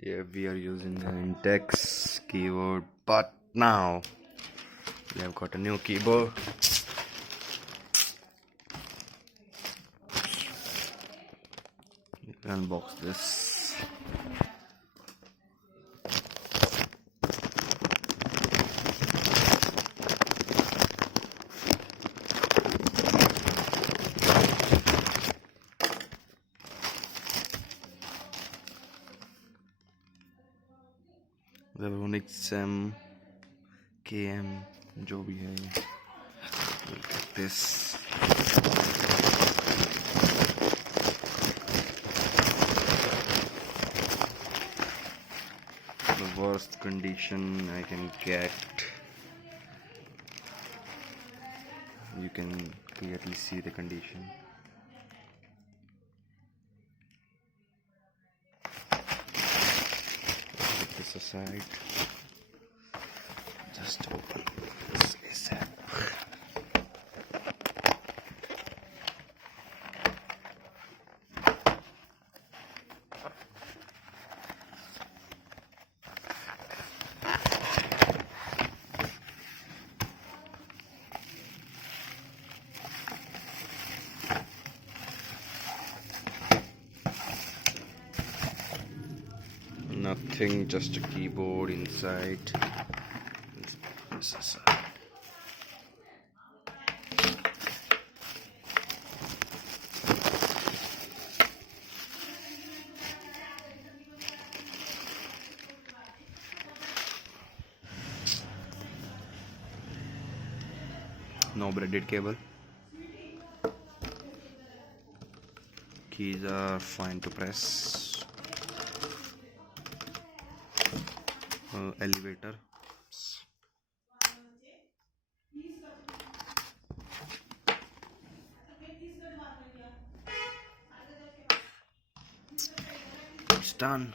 Yeah, we are using the Intex keyboard, but now we have got a new keyboard. You can unbox this. Zebronics ZEB-KM जो भी है ये. Look at this. The worst condition I can get. You can clearly see the condition. Put this aside. Just open this ASAP. Nothing, just a keyboard inside. Let's put this aside. No braided cable. Keys are fine to press. Elevator. It's done.